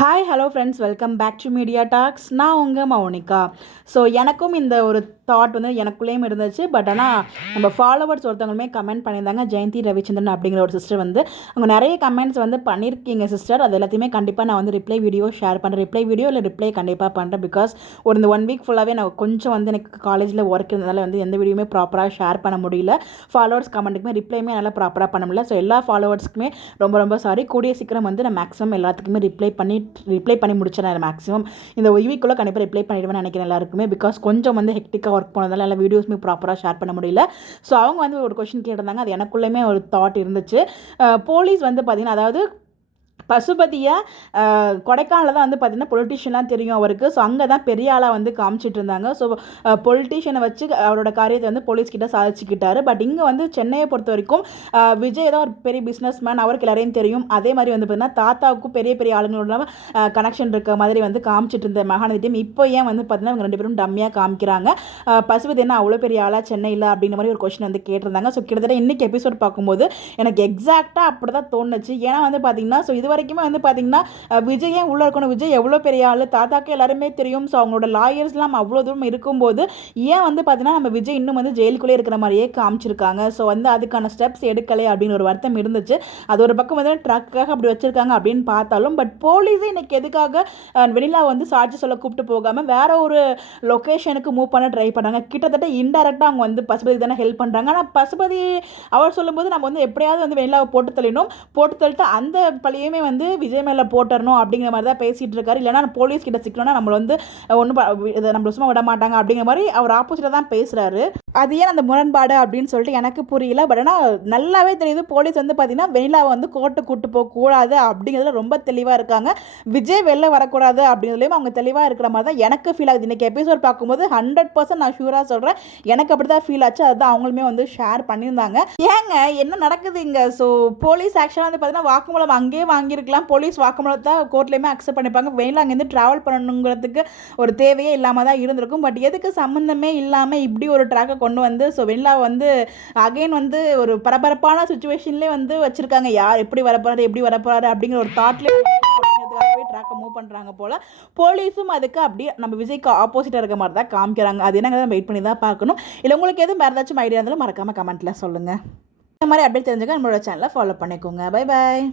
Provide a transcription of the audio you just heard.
Hi hello friends, welcome back to media talks. நான் உங்கள் Mounika. So எனக்கும் இந்த ஒரு தாட் வந்து எனக்குள்ளேயும் இருந்துச்சு. பட் ஆனால் நம்ம ஃபாலோவர்ஸ் ஒருத்தவங்களுமே கமெண்ட் பண்ணியிருந்தாங்க. ஜெயந்தி ரவிச்சந்திரன் அப்படிங்கிற ஒரு சிஸ்டர் வந்து அவங்க நிறைய கமெண்ட்ஸ் வந்து பண்ணியிருக்கீங்க சிஸ்டர். அது எல்லாத்தையுமே கண்டிப்பாக நான் வந்து ரிப்ளை வீடியோ ஷேர் பண்ணுறேன். ரிப்ளை வீடியோ இல்லை ரிப்ளை கண்டிப்பாக பண்ணுறேன். பிகாஸ் இந்த 1 வீக் ஃபுல்லாகவே நான் கொஞ்சம் வந்து எனக்கு காலேஜில் ஒர்க் இருந்ததால் வந்து எந்த வீடியோமே ப்ராப்பராக ஷேர் பண்ண முடியல. ஃபாலோவர்ஸ் கமெண்ட்டுக்குமே ரிப்ளைமே நல்லா ப்ராப்பராக பண்ண முடியல. ஸோ எல்லா ஃபாலோவர்ஸ்க்குமே ரொம்ப ரொம்ப சாரி. கூடிய சீக்கிரம் வந்து நான் மேக்ஸிமம் எல்லாத்துக்குமே ரிப்ளை பண்ணி முடிச்சேன். மேக்ஸிமம் இந்த வீக்குள்ளே கண்டிப்பாக ரிப்ளை பண்ணிடுவேன்னு நினைக்கிறேன் எல்லாருக்குமே. பிகாஸ் கொஞ்சம் வந்து ஹெக்டிக்காக ஒர்க் போனதால எல்லா வீடியோஸுமே ப்ராப்பராக ஷேர் பண்ண முடியல. ஸோ அவங்க வந்து ஒரு கொஸ்டின் கேட்டிருந்தாங்க. அது எனக்குள்ளேயுமே ஒரு தாட் இருந்துச்சு. போலீஸ் வந்து பார்த்திங்கன்னா, அதாவது பசுபதியை கொடைக்கானலில் தான் வந்து பார்த்திங்கன்னா பொலிட்டிஷியன்லாம் தெரியும் அவருக்கு. ஸோ அங்கே தான் பெரிய ஆளாக வந்து காமிச்சிட்டு இருந்தாங்க. ஸோ பொலிட்டிஷியனை வச்சு அவரோட காரியத்தை வந்து போலீஸ்கிட்ட சாதிச்சுக்கிட்டாரு. பட் இங்கே வந்து சென்னையை பொறுத்த வரைக்கும் விஜய் தான் ஒரு பெரிய பிஸ்னஸ் மேன், அவருக்கு எல்லாரையும் தெரியும். அதே மாதிரி வந்து பார்த்திங்கன்னா தாத்தாவுக்கும் பெரிய பெரிய ஆளுங்களோட கனெக்ஷன் இருக்க மாதிரி வந்து காமிச்சிட்டு இருந்த மகாநதி டீம் இப்போ ஏன் வந்து பார்த்திங்கன்னா இவங்க 2 பேரும் டம்மியாக காமிக்கிறாங்க. பசுபதி என்ன அவ்வளோ பெரிய ஆளாக சென்னையில் அப்படிங்கிற மாதிரி ஒரு கொஸ்டின் வந்து கேட்டிருந்தாங்க. ஸோ கிட்டத்தட்ட இன்றைக்கி எபிசோட் பார்க்கும்போது எனக்கு எக்ஸாக்டாக அப்படி தான் தோணுச்சு. ஏன்னா வந்து பார்த்திங்கன்னா ஸோ இது வரைக்குமே வந்து பார்த்திங்கன்னா விஜய் ஏன் உள்ளே இருக்கணும், விஜய் எவ்வளோ பெரிய ஆள், தாத்தாக்கு எல்லாருமே தெரியும். ஸோ அவங்களோட லாயர்ஸ்லாம் அவ்வளோ தூரம் இருக்கும்போது ஏன் வந்து பார்த்திங்கன்னா நம்ம விஜய் இன்னும் வந்து ஜெயிலுக்குள்ளே இருக்கிற மாதிரியே காமிச்சிருக்காங்க. ஸோ வந்து அதுக்கான ஸ்டெப்ஸ் எடுக்கலை அப்படின்னு ஒரு வருத்தம் இருந்துச்சு. அது ஒரு பக்கம் வந்து ட்ரக்காக அப்படி வச்சுருக்காங்க அப்படின்னு பார்த்தாலும், பட் போலீஸே இன்றைக்கி எதுக்காக வெனிலா வந்து சாட்சி சொல்ல கூப்பிட்டு போகாமல் வேற ஒரு லொக்கேஷனுக்கு மூவ் பண்ண ட்ரை பண்ணுறாங்க. கிட்டத்தட்ட இன்டெரக்டாக அவங்க வந்து பசுபதி தானே ஹெல்ப் பண்ணுறாங்க. ஆனால் பசுபதி அவர் சொல்லும்போது நம்ம வந்து எப்படியாவது வந்து வெனிலாவை போட்டு தள்ளிட்டு அந்த பழியுமே வந்து விஜய் மேலே போட்டுறணும் அப்படிங்கிற மாதிரி தான் பேசிகிட்டு இருக்காரு. இல்லைனா போலீஸ் கிட்ட சிக்கணும்னா நம்மளை வந்து ஒன்றும் நம்மளை சும்மா விட மாட்டாங்க அப்படிங்கிற மாதிரி அவர் ஆப்போசிட்டாக தான் பேசுகிறாரு. அது ஏன் அந்த முரண்பாடு அப்படின்னு சொல்லிட்டு எனக்கு புரியல. பட் ஆனால் நல்லாவே தெரியுது போலீஸ் வந்து பார்த்திங்கன்னா வெனிலாவை வந்து கோர்ட்டு கூட்டு போகக்கூடாது அப்படிங்கிறதுல ரொம்ப தெளிவாக இருக்காங்க. விஜய் வெளில வரக்கூடாது அப்படிங்கிறதுலையும் அவங்க தெளிவாக இருக்கிற மாதிரி தான் எனக்கு ஃபீல் ஆகுது. இன்றைக்கி எபிசோட் பார்க்கும்போது 100% நான் ஷூராக சொல்கிறேன், எனக்கு அப்படி தான் ஃபீல் ஆச்சு. அதுதான் அவங்களுமே வந்து ஷேர் பண்ணியிருந்தாங்க. ஏங்க என்ன நடக்குது இங்கே? ஸோ போலீஸ் ஆக்சுவலாக வந்து பார்த்திங்கன்னா வாக்குமூலம் அங்கேயே வாங்கியிருக்கலாம். போலீஸ் வாக்குமூலத்தை கோர்ட்லேயுமே அக்செப்ட் பண்ணிப்பாங்க. வெனிலா அங்கேருந்து ட்ராவல் பண்ணணுங்கிறதுக்கு ஒரு தேவையே இல்லாமல் தான் இருந்திருக்கும். பட் எதுக்கு சம்மந்தமே இல்லாமல் இப்படி ஒரு ட்ராக்கை கொண்டு வந்து ஸோ வெனிலா வந்து அகைன் வந்து ஒரு பரபரப்பான சுச்சுவேஷன்லேயே வந்து வச்சுருக்காங்க. யார் எப்படி வரப்போறாரு அப்படிங்கிற ஒரு தாட்லேயே ட்ராக்கை மூவ் பண்ணுறாங்க போல். போலீஸும் அதுக்கு அப்படியே நம்ம விஜய்க்கு ஆப்போசிட்டாக இருக்க மாதிரி தான் காமிக்கிறாங்க. அது என்னங்க வெயிட் பண்ணி தான் பார்க்கணும். இல்லை உங்களுக்கு எதுவும் வேறு ஏதாச்சும் ஐடியா இருந்தாலும் மறக்காமல் கமெண்ட்டில் சொல்லுங்கள். இந்த மாதிரி அப்டேட் தெரிஞ்சுக்க நம்மளோட சேனலை ஃபாலோ பண்ணிக்கோங்க. Bye bye.